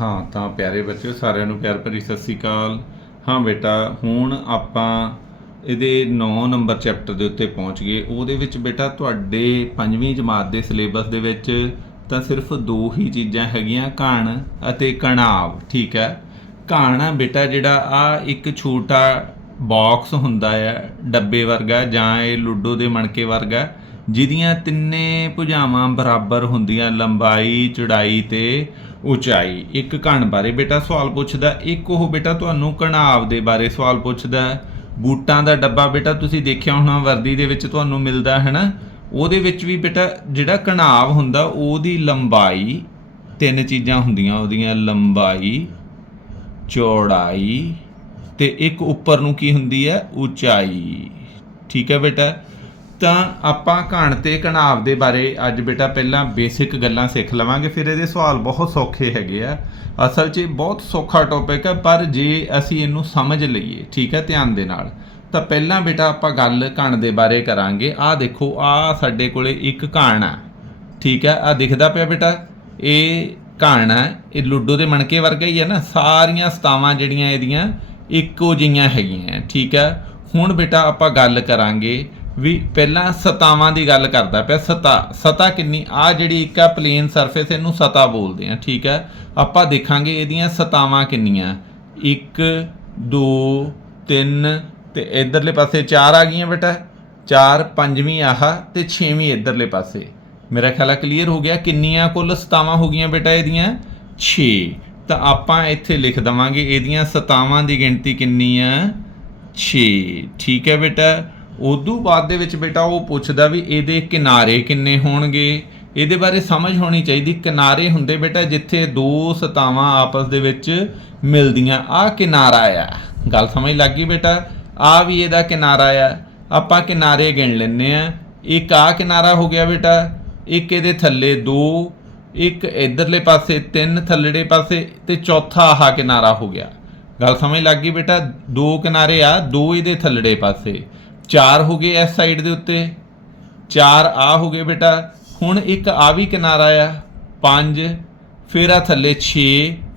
ਹਾਂ, ਤਾਂ ਪਿਆਰੇ ਬੱਚਿਓ, ਸਾਰਿਆਂ ਨੂੰ ਪਿਆਰ ਭਰੀ ਸਤਿ ਸ੍ਰੀ ਅਕਾਲ। ਹਾਂ ਬੇਟਾ, ਹੁਣ ਆਪਾਂ ਇਹਦੇ 9 ਨੰਬਰ ਚੈਪਟਰ ਦੇ ਉੱਤੇ ਪਹੁੰਚ ਗਏ। ਉਹਦੇ ਵਿੱਚ ਬੇਟਾ, ਤੁਹਾਡੇ 5ਵੀਂ ਜਮਾਤ ਦੇ ਸਿਲੇਬਸ ਦੇ ਵਿੱਚ ਤਾਂ ਸਿਰਫ ਦੋ ਹੀ ਚੀਜ਼ਾਂ ਹੈਗੀਆਂ, ਘਣ ਅਤੇ ਕਣਾਵ, ਠੀਕ ਹੈ? ਘਣ ਬੇਟਾ, ਜਿਹੜਾ ਆ ਇੱਕ ਛੋਟਾ ਬਾਕਸ ਹੁੰਦਾ ਹੈ ਡੱਬੇ ਵਰਗਾ, ਜਾਂ ਇਹ ਲੁੱਡੋ ਦੇ ਮਣਕੇ ਵਰਗਾ, ਜਿਹਦੀਆਂ ਤਿੰਨੇ ਭੁਜਾਵਾਂ ਬਰਾਬਰ ਹੁੰਦੀਆਂ, ਲੰਬਾਈ, ਚੌੜਾਈ ਤੇ ਉਚਾਈ। ਇੱਕ ਘਣ ਬਾਰੇ ਬੇਟਾ ਸਵਾਲ ਪੁੱਛਦਾ, ਇੱਕ ਉਹ ਬੇਟਾ ਤੁਹਾਨੂੰ ਕਣਾਵ ਦੇ ਬਾਰੇ ਸਵਾਲ ਪੁੱਛਦਾ ਬੂਟਾਂ ਦਾ ਡੱਬਾ ਬੇਟਾ ਤੁਸੀਂ ਦੇਖਿਆ ਹੋਣਾ, ਵਰਦੀ ਦੇ ਵਿੱਚ ਤੁਹਾਨੂੰ ਮਿਲਦਾ ਹੈ ਨਾ? ਉਹਦੇ ਵਿੱਚ ਵੀ ਬੇਟਾ ਜਿਹੜਾ ਕਣਾਵ ਹੁੰਦਾ, ਉਹਦੀ ਲੰਬਾਈ ਤਿੰਨ ਚੀਜ਼ਾਂ ਹੁੰਦੀਆਂ, ਉਹਦੀਆਂ ਲੰਬਾਈ, ਚੌੜਾਈ ਤੇ ਇੱਕ ਉੱਪਰ ਨੂੰ ਕੀ ਹੁੰਦੀ ਹੈ? ਉਚਾਈ। ਠੀਕ ਹੈ ਬੇਟਾ? ਤਾਂ ਆਪਾਂ ਘਣ ਤੇ ਘਣਾਵ ਦੇ ਬਾਰੇ ਅੱਜ ਬੇਟਾ ਪਹਿਲਾਂ ਬੇਸਿਕ ਗੱਲਾਂ ਸਿੱਖ ਲਵਾਂਗੇ, ਫਿਰ ਇਹਦੇ ਸਵਾਲ ਬਹੁਤ ਸੌਖੇ ਹੈਗੇ ਆ। ਅਸਲ 'ਚ ਬਹੁਤ ਸੌਖਾ ਟੌਪਿਕ ਹੈ ਪਰ ਜੇ ਅਸੀਂ ਇਹਨੂੰ ਸਮਝ ਲਈਏ, ਠੀਕ ਹੈ ਧਿਆਨ ਦੇ ਨਾਲ, ਤਾਂ ਪਹਿਲਾਂ ਬੇਟਾ ਆਪਾਂ ਗੱਲ ਘਣ ਦੇ ਬਾਰੇ ਕਰਾਂਗੇ। ਆਹ ਦੇਖੋ, ਆਹ ਸਾਡੇ ਕੋਲੇ ਇੱਕ ਘਣ ਆ, ਠੀਕ ਹੈ ਆ ਦਿਖਦਾ ਪਿਆ ਬੇਟਾ, ਇਹ ਘਣ ਹੈ ਇਹ ਲੁੱਡੋ ਦੇ ਮਣਕੇ ਵਰਗਾ ਹੀ ਹੈ ਨਾ, ਸਾਰੀਆਂ ਸਤਾਵਾਂ ਜਿਹੜੀਆਂ ਇਹਦੀਆਂ ਇੱਕੋ ਜਿਹੀਆਂ ਹੈਗੀਆਂ, ਠੀਕ ਹੈ ਹੁਣ ਬੇਟਾ ਆਪਾਂ ਗੱਲ ਕਰਾਂਗੇ ਵੀ ਪਹਿਲਾਂ ਸਤਾਵਾਂ ਦੀ ਗੱਲ ਕਰਦਾ ਪਿਆ, ਸਤਾ ਸਤਾ ਕਿੰਨੀ? ਆ ਜਿਹੜੀ ਇੱਕ ਆ ਪਲੇਨ ਸਰਫੇਸ ਇਹਨੂੰ ਸਤਾ ਬੋਲਦੇ ਆ, ਠੀਕ ਹੈ? ਆਪਾਂ ਦੇਖਾਂਗੇ ਇਹਦੀਆਂ ਸਤਾਵਾਂ ਕਿੰਨੀਆਂ? 1 2 3 ਤੇ ਇਧਰਲੇ ਪਾਸੇ 4 ਆ ਗਈਆਂ ਬੇਟਾ। 4 ਪੰਜਵੀਂ ਆਹ, ਤੇ 6ਵੀਂ ਇਧਰਲੇ ਪਾਸੇ। ਮੇਰਾ ਖਿਆਲ ਆ ਕਲੀਅਰ ਹੋ ਗਿਆ, ਕਿੰਨੀਆਂ ਕੁੱਲ ਸਤਾਵਾਂ ਹੋ ਗਈਆਂ ਬੇਟਾ ਇਹਦੀਆਂ? 6 ਤਾਂ ਆਪਾਂ ਇੱਥੇ ਲਿਖ ਦਵਾਂਗੇ ਇਹਦੀਆਂ ਸਤਾਵਾਂ ਦੀ ਗਿਣਤੀ ਕਿੰਨੀ ਆ? 6 ਠੀਕ ਹੈ ਬੇਟਾ? ਉਦੋਂ ਬਾਅਦ ਦੇ ਵਿੱਚ ਬੇਟਾ ਉਹ ਪੁੱਛਦਾ ਵੀ ਇਹਦੇ ਕਿਨਾਰੇ ਕਿੰਨੇ ਹੋਣਗੇ? ਇਹਦੇ ਬਾਰੇ ਸਮਝ ਹੋਣੀ ਚਾਹੀਦੀ, ਕਿਨਾਰੇ ਹੁੰਦੇ ਬੇਟਾ ਜਿੱਥੇ ਦੋ ਸਤਾਵਾਂ ਆਪਸ ਦੇ ਵਿੱਚ ਮਿਲਦੀਆਂ। ਆ ਕਿਨਾਰਾ ਆ। ਗੱਲ ਸਮਝ ਲੱਗ ਗਈ ਬੇਟਾ? ਆ ਵੀ ਇਹਦਾ ਕਿਨਾਰਾ ਆ। ਆਪਾਂ ਕਿਨਾਰੇ ਗਿਣ ਲੈਨੇ ਆ ਇੱਕ ਆ ਕਿਨਾਰਾ ਹੋ ਗਿਆ ਬੇਟਾ। ਇੱਕ ਇਹਦੇ ਥੱਲੇ ਦੋ, ਇੱਕ ਇਧਰਲੇ ਪਾਸੇ ਤਿੰਨ, ਥੱਲੜੇ ਪਾਸੇ ਤੇ ਚੌਥਾ ਆਹ ਕਿਨਾਰਾ ਹੋ ਗਿਆ। ਗੱਲ ਸਮਝ ਲੱਗ ਗਈ ਬੇਟਾ? ਦੋ ਕਿਨਾਰੇ ਆ, ਦੋ ਇਹਦੇ ਥੱਲੜੇ ਪਾਸੇ। ਚਾਰ ਹੋ ਗਏ ਇਸ ਸਾਈਡ ਦੇ ਉੱਤੇ। ਚਾਰ ਆ ਹੋ ਗਏ ਬੇਟਾ। ਹੁਣ ਇੱਕ ਆ ਵੀ ਕਿਨਾਰਾ ਆ 5 ਫਿਰ ਆ ਥੱਲੇ 6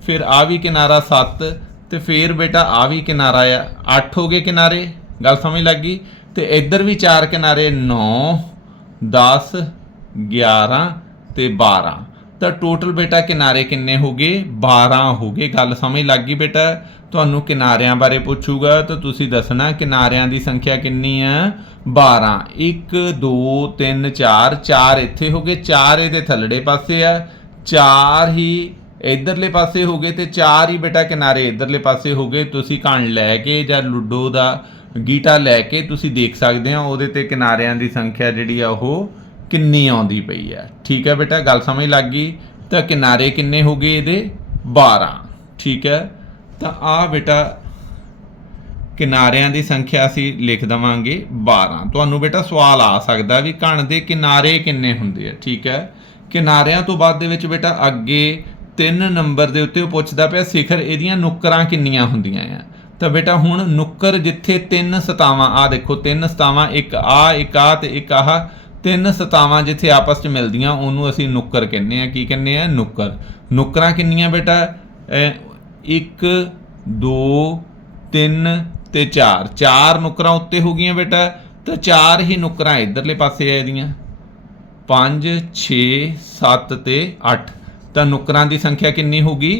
ਫਿਰ ਆ ਵੀ ਕਿਨਾਰਾ 7 ਤੇ ਫਿਰ ਬੇਟਾ ਆ ਵੀ ਕਿਨਾਰਾ ਆ। 8 ਹੋ ਗਏ ਕਿਨਾਰੇ। ਗੱਲ ਸਮਝ ਲੱਗ ਗਈ? ਤੇ ਇੱਧਰ ਵੀ ਚਾਰ ਕਿਨਾਰੇ 9 10 11 ਤੇ 12 ਤਾਂ ਟੋਟਲ ਬੇਟਾ ਕਿਨਾਰੇ ਕਿੰਨੇ ਹੋ ਗਏ? 12 ਹੋ ਗਏ। ਗੱਲ ਸਮਝ ਲੱਗ ਗਈ ਬੇਟਾ? ਤੁਹਾਨੂੰ ਕਿਨਾਰਿਆਂ ਬਾਰੇ ਪੁੱਛੂਗਾ ਤਾਂ ਤੁਸੀਂ ਦੱਸਣਾ ਕਿਨਾਰਿਆਂ ਦੀ ਸੰਖਿਆ ਕਿੰਨੀ ਆ? 12 1 2 3 4 4 ਇੱਥੇ ਹੋ ਗਏ। 4 ਇਹਦੇ ਥੱਲੜੇ ਪਾਸੇ ਆ। 4 ਹੀ ਇਧਰਲੇ ਪਾਸੇ ਹੋ ਗਏ ਤੇ 4 ਹੀ ਬੇਟਾ ਕਿਨਾਰੇ ਇਧਰਲੇ ਪਾਸੇ ਹੋ ਗਏ। ਤੁਸੀਂ ਘਣ ਲੈ ਕੇ ਜਾਂ ਲੁੱਡੋ ਦਾ ਗੀਟਾ ਲੈ ਕੇ ਤੁਸੀਂ ਦੇਖ ਸਕਦੇ ਹੋ ਉਹਦੇ ਤੇ ਕਿਨਾਰਿਆਂ ਦੀ ਸੰਖਿਆ ਜਿਹੜੀ ਆ ਉਹ ਕਿੰਨੀ ਆਉਂਦੀ ਪਈ ਹੈ। ਠੀਕ ਹੈ ਬੇਟਾ, ਗੱਲ ਸਮਝ ਲੱਗ ਗਈ? ਤਾਂ ਕਿਨਾਰੇ ਕਿੰਨੇ ਹੋ ਗਏ ਇਹਦੇ? 12 ਠੀਕ ਹੈ? ਤਾਂ ਆ ਬੇਟਾ, ਕਿਨਾਰਿਆਂ ਦੀ ਸੰਖਿਆ ਅਸੀਂ ਲਿਖ ਦਵਾਂਗੇ 12 ਤੁਹਾਨੂੰ ਬੇਟਾ ਸਵਾਲ ਆ ਸਕਦਾ ਵੀ ਘਣ ਦੇ ਕਿਨਾਰੇ ਕਿੰਨੇ ਹੁੰਦੇ ਆ। ਠੀਕ ਹੈ? ਕਿਨਾਰਿਆਂ ਤੋਂ ਬਾਅਦ ਦੇ ਵਿੱਚ ਬੇਟਾ ਅੱਗੇ 3 ਨੰਬਰ ਦੇ ਉੱਤੇ ਉਹ ਪੁੱਛਦਾ ਪਿਆ, ਸਿਖਰ ਇਹਦੀਆਂ ਨੁੱਕਰਾਂ ਕਿੰਨੀਆਂ ਹੁੰਦੀਆਂ ਆ? ਤਾਂ ਬੇਟਾ ਹੁਣ ਨੁੱਕਰ ਜਿੱਥੇ ਤਿੰਨ ਸਤਾਵਾਂ ਆ ਦੇਖੋ, ਤਿੰਨ ਸਤਾਵਾਂ, ਇੱਕ ਆ ਇੱਕ ਆ ਤੇ ਇੱਕ ਆਹ। ਤਿੰਨ ਸਤਾਵਾਂ ਜਿੱਥੇ ਆਪਸ 'ਚ ਮਿਲਦੀਆਂ, ਉਹਨੂੰ ਅਸੀਂ ਨੁੱਕਰ ਕਹਿੰਦੇ ਆ ਕੀ ਕਹਿੰਦੇ ਆ ਨੁੱਕਰ। ਨੁੱਕਰਾਂ ਕਿੰਨੀਆਂ ਬੇਟਾ? 1 2 3 ਤੇ 4 ਚਾਰ ਨੁੱਕਰਾਂ ਉੱਤੇ ਹੋ ਗਈਆਂ ਬੇਟਾ। ਤਾਂ ਚਾਰ ਹੀ ਨੁੱਕਰਾਂ ਇਧਰਲੇ ਪਾਸੇ ਆ ਇਹਦੀਆਂ। 5 6 7 ਤੇ 8 ਤਾਂ ਨੁੱਕਰਾਂ ਦੀ ਸੰਖਿਆ ਕਿੰਨੀ ਹੋਗੀ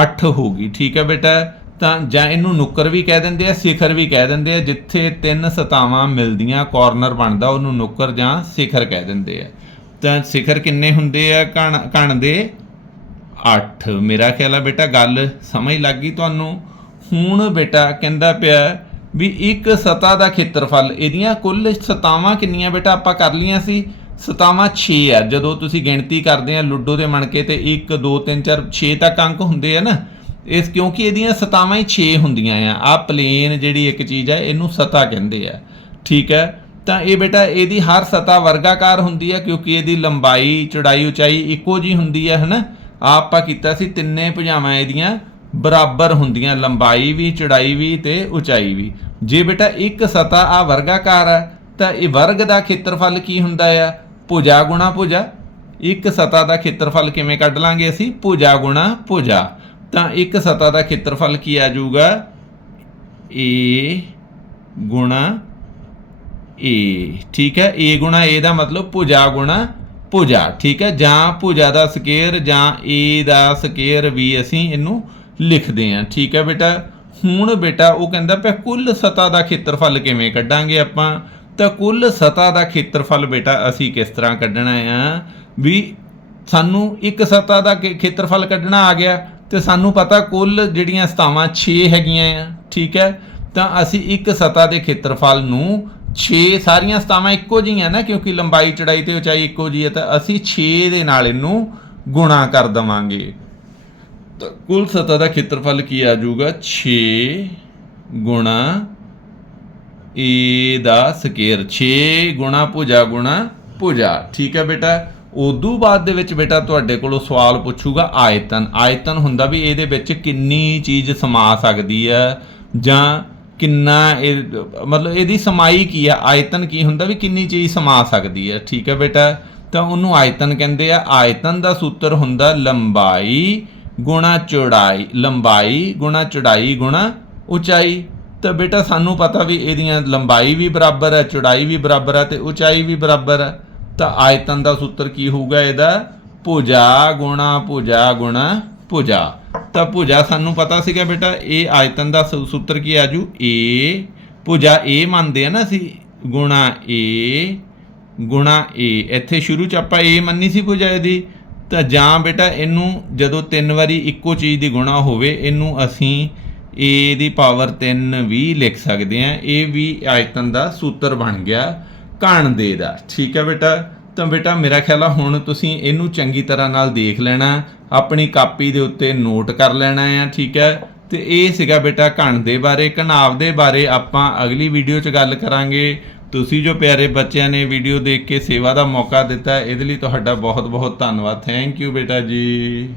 8 ਹੋਗੀ ਠੀਕ ਹੈ ਬੇਟਾ। ਤਾਂ ਜਾਂ ਇਹਨੂੰ ਨੁੱਕਰ ਵੀ ਕਹਿ ਦਿੰਦੇ ਆ, ਸਿਖਰ ਵੀ ਕਹਿ ਦਿੰਦੇ ਆ, ਜਿੱਥੇ ਤਿੰਨ ਸਤਾਵਾਂ ਮਿਲਦੀਆਂ ਕਾਰਨਰ ਬਣਦਾ, ਉਹਨੂੰ ਨੁੱਕਰ ਜਾਂ ਸਿਖਰ ਕਹਿ ਦਿੰਦੇ ਆ। ਤਾਂ ਸਿਖਰ ਕਿੰਨੇ ਹੁੰਦੇ ਆ ਕਣ ਕਣ ਦੇ? 8 ਮੇਰਾ ਖਿਆਲ ਆ ਬੇਟਾ, ਗੱਲ ਸਮਝ ਲੱਗ ਗਈ ਤੁਹਾਨੂੰ? ਹੁਣ ਬੇਟਾ ਕਹਿੰਦਾ ਪਿਆ ਵੀ ਇੱਕ ਸਤਾ ਦਾ ਖੇਤਰਫਲ, ਇਹਦੀਆਂ ਕੁੱਲ ਸਤਾਵਾਂ ਕਿੰਨੀਆਂ ਬੇਟਾ ਆਪਾਂ ਕਰ ਲੀਆਂ ਸੀ? ਸਤਾਵਾਂ 6 ਆ। ਜਦੋਂ ਤੁਸੀਂ ਗਿਣਤੀ ਕਰਦੇ ਆ, ਲੁੱਡੋ ਦੇ ਮਣਕੇ ਤੇ 1 2 3 4 6 ਤੱਕ ਅੰਕ ਹੁੰਦੇ ਆ ਨਾ। ਇਸ ਕਿਉਂਕਿ ਇਹਦੀਆਂ ਸਤਾਵਾਂ ਹੀ 6 ਹੁੰਦੀਆਂ ਆ। ਆ ਪਲੇਨ ਜਿਹੜੀ ਇੱਕ ਚੀਜ਼ ਆ, ਇਹਨੂੰ ਸਤਾ ਕਹਿੰਦੇ ਆ। ਠੀਕ ਹੈ? ਤਾਂ ਇਹ ਬੇਟਾ ਇਹਦੀ ਹਰ ਸਤਾ ਵਰਗਾਕਾਰ ਹੁੰਦੀ ਹੈ ਕਿਉਂਕਿ ਇਹਦੀ ਲੰਬਾਈ, ਚੌੜਾਈ, ਉਚਾਈ ਇੱਕੋ ਜੀ ਹੁੰਦੀ ਹੈ ਹਨਾ? ਆ ਆਪਾਂ ਕੀਤਾ ਸੀ ਤਿੰਨੇ ਭੁਜਾਵਾਂ ਇਹਦੀਆਂ, ਬਰਾਬਰ ਹੁੰਦੀਆਂ, ਲੰਬਾਈ ਵੀ, ਚੌੜਾਈ ਵੀ ਤੇ ਉਚਾਈ ਵੀ। ਜੇ ਬੇਟਾ ਇੱਕ ਸਤਾ ਆ ਵਰਗਾਕਾਰ ਹੈ ਤਾਂ ਇਹ ਵਰਗ ਦਾ ਖੇਤਰਫਲ ਕੀ ਹੁੰਦਾ ਆ? ਭੁਜਾ ਗੁਣਾ ਭੁਜਾ। ਇੱਕ ਸਤਾ ਦਾ ਖੇਤਰਫਲ ਕਿਵੇਂ ਕੱਢ ਲਾਂਗੇ ਅਸੀਂ? ਭੁਜਾ ਗੁਣਾ ਭੁਜਾ। ਤਾਂ ਇੱਕ ਸਤਾ ਦਾ ਖੇਤਰਫਲ ਕੀ ਆ ਜਾਊਗਾ? A ਗੁਣਾ a, ਠੀਕ ਹੈ? A ਗੁਣਾ a ਦਾ ਮਤਲਬ ਭੁਜਾ ਗੁਣਾ ਭੁਜਾ, ਠੀਕ ਹੈ? ਜਾਂ ਭੁਜਾ ਦਾ ਸਕੇਅਰ ਜਾਂ a ਦਾ ਸਕੇਅਰ ਵੀ ਅਸੀਂ ਇਹਨੂੰ ਲਿਖਦੇ ਹਾਂ, ਠੀਕ ਹੈ ਬੇਟਾ? ਹੁਣ ਬੇਟਾ ਉਹ ਕਹਿੰਦਾ ਪਿਆ, ਕੁੱਲ ਸਤਾ ਦਾ ਖੇਤਰਫਲ ਕਿਵੇਂ ਕੱਢਾਂਗੇ ਆਪਾਂ? ਤਾਂ ਕੁੱਲ ਸਤਾ ਦਾ ਖੇਤਰਫਲ ਬੇਟਾ ਅਸੀਂ ਕਿਸ ਤਰ੍ਹਾਂ ਕੱਢਣਾ ਆ? ਵੀ ਸਾਨੂੰ ਇੱਕ ਸਤਾ ਦਾ ਖੇਤਰਫਲ ਕੱਢਣਾ ਆ ਗਿਆ ਤੇ ਸਾਨੂੰ ਪਤਾ ਕੁੱਲ ਜਿਹੜੀਆਂ ਸਤਾਵਾਂ 6 ਹੈਗੀਆਂ ਆ, ਠੀਕ ਹੈ? ਤਾਂ ਅਸੀਂ ਇੱਕ ਸਤਾ ਦੇ ਖੇਤਰਫਲ ਨੂੰ 6 ਸਾਰੀਆਂ ਸਤਾਵਾਂ ਇੱਕੋ ਜਿਹੀਆਂ ਨਾ, ਕਿਉਂਕਿ ਲੰਬਾਈ, ਚੜਾਈ ਤੇ ਉਚਾਈ ਇੱਕੋ ਜਿਹੀ ਹੈ, ਤਾਂ ਅਸੀਂ 6 ਦੇ ਨਾਲ ਇਹਨੂੰ ਗੁਣਾ ਕਰ ਦਵਾਂਗੇ। ਤਾਂ ਕੁੱਲ ਸਤਾ ਦਾ ਖੇਤਰਫਲ ਕੀ ਆ ਜਾਊਗਾ? 6 ਗੁਣਾ ਏ ਦਾ ਸਕੇਅਰ 6 ਗੁਣਾ ਭੁਜਾ ਗੁਣਾ ਭੁਜਾ, ਠੀਕ ਹੈ ਬੇਟਾ? ਉਦੋਂ ਬਾਅਦ ਦੇ ਵਿੱਚ ਬੇਟਾ ਤੁਹਾਡੇ ਕੋਲੋਂ ਸਵਾਲ ਪੁੱਛੂਗਾ ਆਇਤਨ। ਆਇਤਨ ਹੁੰਦਾ ਵੀ ਇਹਦੇ ਵਿੱਚ ਕਿੰਨੀ ਚੀਜ਼ ਸਮਾ ਸਕਦੀ ਹੈ ਜਾਂ ਕਿੰਨਾ ਇਹ, ਮਤਲਬ ਇਹਦੀ ਸਮਾਈ ਕੀ ਹੈ? ਆਇਤਨ ਕੀ ਹੁੰਦਾ ਵੀ ਕਿੰਨੀ ਚੀਜ਼ ਸਮਾ ਸਕਦੀ ਹੈ? ਠੀਕ ਹੈ ਬੇਟਾ? ਤਾਂ ਉਹਨੂੰ ਆਇਤਨ ਕਹਿੰਦੇ ਆ। ਆਇਤਨ ਦਾ ਸੂਤਰ ਹੁੰਦਾ ਲੰਬਾਈ ਗੁਣਾ ਚੌੜਾਈ। ਲੰਬਾਈ ਗੁਣਾ ਚੌੜਾਈ ਗੁਣਾ ਉਚਾਈ। ਤਾਂ ਬੇਟਾ ਸਾਨੂੰ ਪਤਾ ਵੀ ਇਹਦੀਆਂ ਲੰਬਾਈ ਵੀ ਬਰਾਬਰ ਹੈ, ਚੌੜਾਈ ਵੀ ਬਰਾਬਰ ਹੈ ਤੇ ਉਚਾਈ ਵੀ ਬਰਾਬਰ ਹੈ। ਤਾਂ ਆਇਤਨ ਦਾ ਸੂਤਰ ਕੀ ਹੋਊਗਾ ਇਹਦਾ? ਭੁਜਾ ਗੁਣਾ ਭੁਜਾ ਗੁਣਾ, ਭੁਜਾ। ਤਾਂ ਭੁਜਾ ਸਾਨੂੰ ਪਤਾ ਸੀਗਾ ਬੇਟਾ, ਇਹ ਆਇਤਨ ਦਾ ਸੂਤਰ ਕੀ ਆਜੂ ਏ। ਭੁਜਾ ਏ ਮੰਨਦੇ ਆ ਨਾ ਅਸੀਂ, ਗੁਣਾ ਏ ਗੁਣਾ ਏ। ਇੱਥੇ ਸ਼ੁਰੂ ਚ ਆਪਾਂ a ਮੰਨੀ ਸੀ ਭੁਜਾ ਇਹਦੀ। ਤਾਂ ਜਾਂ ਬੇਟਾ ਇਹਨੂੰ ਜਦੋਂ ਤਿੰਨ ਵਾਰੀ ਇੱਕੋ ਚੀਜ਼ ਦੀ ਗੁਣਾ ਹੋਵੇ, ਇਹਨੂੰ ਅਸੀਂ ਏ ਦੀ ਪਾਵਰ 3 ਵੀ ਲਿਖ ਸਕਦੇ ਹਾਂ ਇਹ ਵੀ ਆਇਤਨ ਦਾ ਸੂਤਰ ਬਣ ਗਿਆ। ਘਣ ਦੇ ਦਾ। ਠੀਕ ਹੈ ਬੇਟਾ? ਤਾਂ ਬੇਟਾ, ਮੇਰਾ ਖਿਆਲ ਆ ਹੁਣ ਤੁਸੀਂ ਇਹਨੂੰ ਚੰਗੀ ਤਰ੍ਹਾਂ ਨਾਲ ਦੇਖ ਲੈਣਾ, ਆਪਣੀ ਕਾਪੀ ਦੇ ਉੱਤੇ ਨੋਟ ਕਰ ਲੈਣਾ ਆ, ਠੀਕ ਹੈ? ਤੇ ਇਹ ਸੀਗਾ ਬੇਟਾ ਘਣ ਦੇ ਬਾਰੇ। ਘਣਾਵ ਦੇ ਬਾਰੇ ਆਪਾਂ ਅਗਲੀ ਵੀਡੀਓ 'ਚ ਗੱਲ ਕਰਾਂਗੇ। ਤੁਸੀਂ ਜੋ ਪਿਆਰੇ ਬੱਚਿਆਂ ਨੇ ਵੀਡੀਓ ਦੇਖ ਕੇ ਸੇਵਾ ਦਾ ਮੌਕਾ ਦਿੱਤਾ, ਇਹਦੇ ਲਈ ਤੁਹਾਡਾ ਬਹੁਤ ਬਹੁਤ ਧੰਨਵਾਦ। ਥੈਂਕ ਯੂ ਬੇਟਾ ਜੀ।